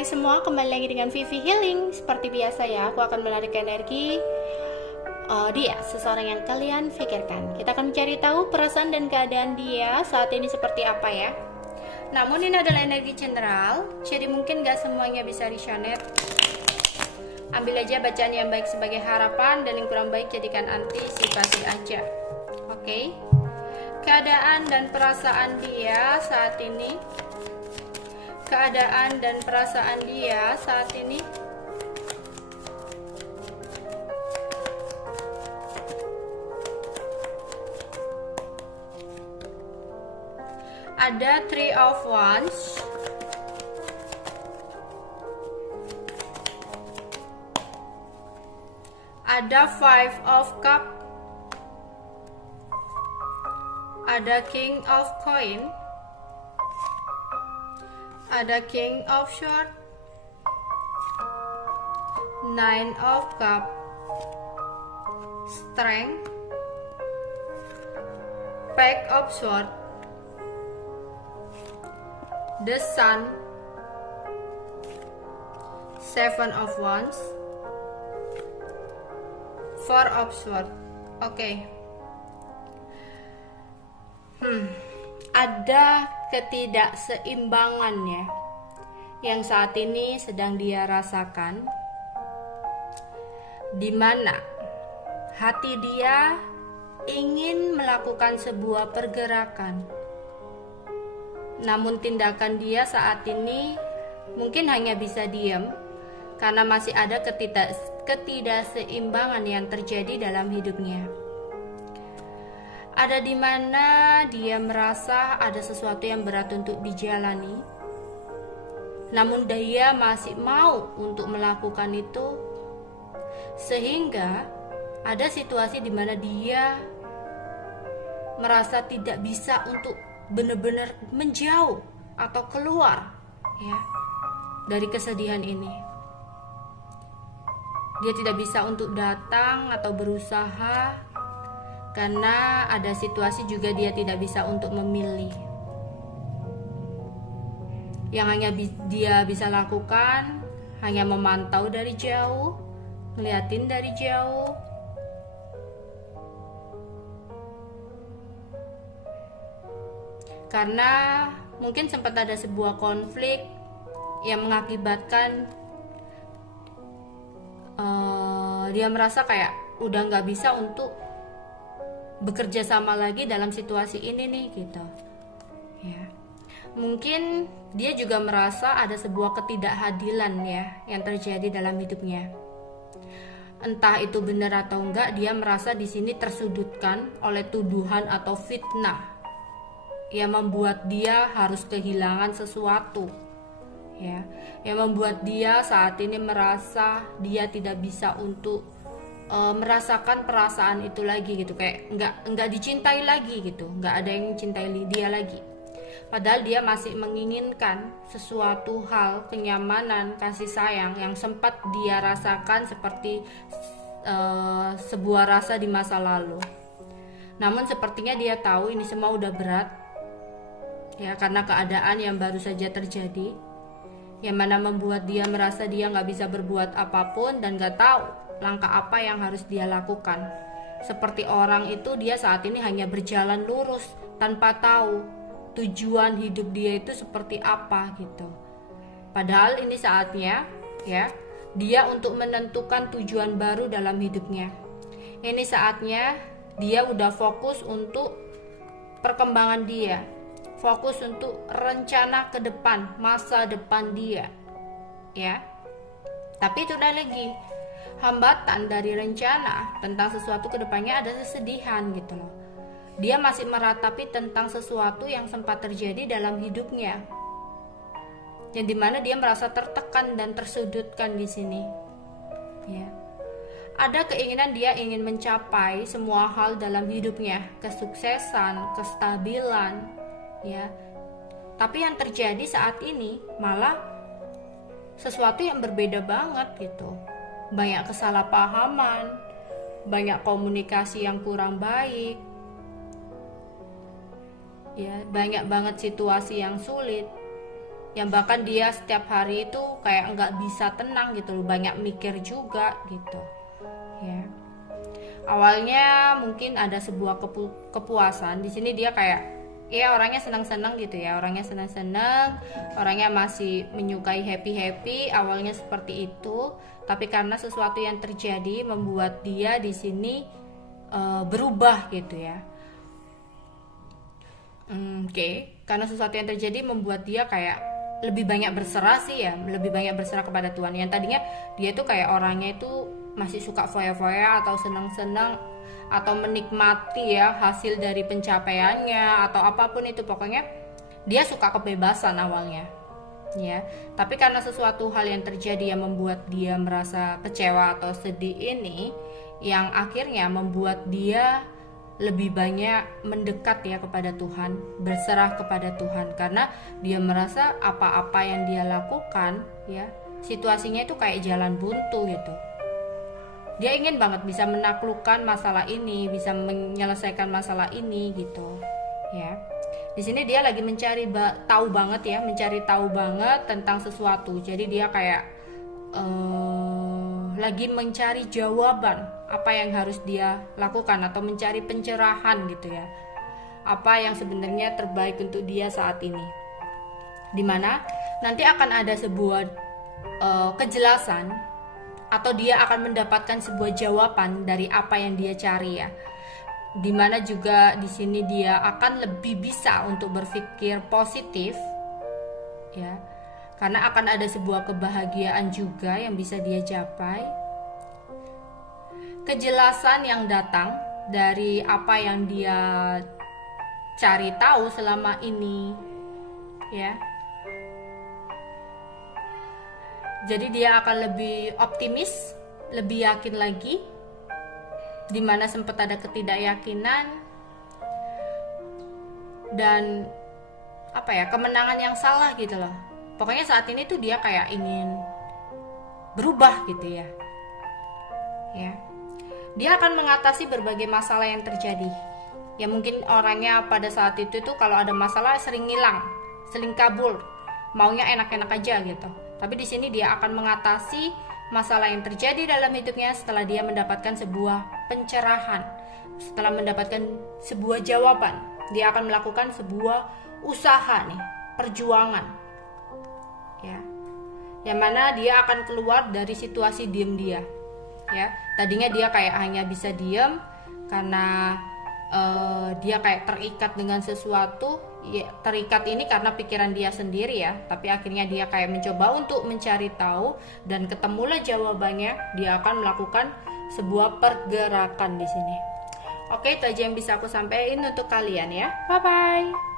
Hai semua, kembali lagi dengan Vivi Healing. Seperti biasa ya, aku akan menarik energi dia, seseorang yang kalian pikirkan. Kita akan mencari tahu perasaan dan keadaan dia saat ini seperti apa ya. Namun ini adalah energi general, jadi mungkin gak semuanya bisa resonate. Ambil aja bacaan yang baik sebagai harapan dan yang kurang baik jadikan antisipasi aja. Oke? Keadaan dan perasaan dia saat ini. Keadaan dan perasaan dia saat ini. Ada Three of Wands. Ada Five of Cups. Ada King of Coin. Ada King of Swords, Nine of Cups, Strength, Page of Swords, The Sun, Seven of Wands, Four of Swords. Oke. Ada ketidakseimbangannya yang saat ini sedang dia rasakan, di mana hati dia ingin melakukan sebuah pergerakan, namun tindakan dia saat ini mungkin hanya bisa diam karena masih ada ketidakseimbangan yang terjadi dalam hidupnya. Ada di mana dia merasa ada sesuatu yang berat untuk dijalani, namun dia masih mau untuk melakukan itu, sehingga ada situasi di mana dia merasa tidak bisa untuk benar-benar menjauh atau keluar ya dari kesedihan ini. Dia tidak bisa untuk datang atau berusaha karena ada situasi juga dia tidak bisa untuk memilih. Yang hanya dia bisa lakukan hanya memantau dari jauh, ngeliatin dari jauh. Karena mungkin sempat ada sebuah konflik yang mengakibatkan dia merasa kayak udah nggak bisa untuk bekerja sama lagi dalam situasi ini nih gitu ya. Mungkin dia juga merasa ada sebuah ketidakadilan ya yang terjadi dalam hidupnya. Entah itu benar atau enggak, dia merasa di sini tersudutkan oleh tuduhan atau fitnah yang membuat dia harus kehilangan sesuatu ya, yang membuat dia saat ini merasa dia tidak bisa untuk merasakan perasaan itu lagi gitu, kayak nggak dicintai lagi gitu, nggak ada yang mencintai dia lagi. Padahal dia masih menginginkan sesuatu hal, kenyamanan, kasih sayang yang sempat dia rasakan seperti sebuah rasa di masa lalu. Namun sepertinya dia tahu ini semua udah berat ya, karena keadaan yang baru saja terjadi, yang mana membuat dia merasa dia nggak bisa berbuat apapun dan nggak tahu langkah apa yang harus dia lakukan. Seperti orang itu, dia saat ini hanya berjalan lurus tanpa tahu tujuan hidup dia itu seperti apa gitu. Padahal ini saatnya ya dia untuk menentukan tujuan baru dalam hidupnya. Ini saatnya dia udah fokus untuk perkembangan dia, fokus untuk rencana ke depan, masa depan dia ya. Tapi itu udah lagi hambatan dari rencana tentang sesuatu kedepannya, ada kesedihan gitu loh. Dia masih meratapi tentang sesuatu yang sempat terjadi dalam hidupnya, yang dimana dia merasa tertekan dan tersudutkan di sini ya. Ada keinginan dia ingin mencapai semua hal dalam hidupnya, kesuksesan, kestabilan ya. Tapi yang terjadi saat ini malah sesuatu yang berbeda banget gitu. Banyak kesalahpahaman, banyak komunikasi yang kurang baik ya, banyak banget situasi yang sulit. yang bahkan dia setiap hari itu kayak nggak bisa tenang gitu loh, banyak mikir juga gitu ya. Awalnya mungkin ada sebuah kepuasan di sini, dia kayak ya orangnya senang-senang gitu ya, orangnya senang-senang, orangnya masih menyukai happy-happy, awalnya seperti itu. Tapi karena sesuatu yang terjadi membuat dia di sini berubah gitu ya. Oke. Karena sesuatu yang terjadi membuat dia kayak lebih banyak berserah sih ya, lebih banyak berserah kepada Tuhan. Yang tadinya dia tuh kayak orangnya itu masih suka foya-foya atau senang-senang atau menikmati ya hasil dari pencapaiannya atau apapun itu, pokoknya dia suka kebebasan awalnya ya. Tapi karena sesuatu hal yang terjadi yang membuat dia merasa kecewa atau sedih ini, yang akhirnya membuat dia lebih banyak mendekat ya kepada Tuhan, berserah kepada Tuhan, karena dia merasa apa-apa yang dia lakukan ya, situasinya itu kayak jalan buntu gitu. Dia ingin banget bisa menaklukkan masalah ini, bisa menyelesaikan masalah ini gitu ya. Di sini dia lagi mencari tahu banget ya, mencari tahu banget tentang sesuatu. Jadi dia kayak lagi mencari jawaban apa yang harus dia lakukan atau mencari pencerahan gitu ya. Apa yang sebenarnya terbaik untuk dia saat ini. Dimana nanti akan ada sebuah kejelasan atau dia akan mendapatkan sebuah jawaban dari apa yang dia cari ya. Dimana juga di sini dia akan lebih bisa untuk berpikir positif ya, karena akan ada sebuah kebahagiaan juga yang bisa dia capai, kejelasan yang datang dari apa yang dia cari tahu selama ini ya. Jadi dia akan lebih optimis, lebih yakin lagi, dimana sempat ada ketidakyakinan dan apa ya, kemenangan yang salah gitu loh. Pokoknya saat ini tuh dia kayak ingin berubah gitu ya. Ya. Dia akan mengatasi berbagai masalah yang terjadi. Ya mungkin orangnya pada saat itu tuh kalau ada masalah sering ngilang, sering kabur, maunya enak-enak aja gitu. Tapi di sini dia akan mengatasi masalah yang terjadi dalam hidupnya setelah dia mendapatkan sebuah pencerahan, setelah mendapatkan sebuah jawaban. Dia akan melakukan sebuah usaha nih, perjuangan ya, yang mana dia akan keluar dari situasi diem dia ya. Tadinya dia kayak hanya bisa diem karena dia kayak terikat dengan sesuatu ya, terikat ini karena pikiran dia sendiri ya, tapi akhirnya dia kayak mencoba untuk mencari tahu dan ketemulah jawabannya. Dia akan melakukan sebuah pergerakan di sini. Oke, itu aja yang bisa aku sampaikan untuk kalian ya. Bye bye.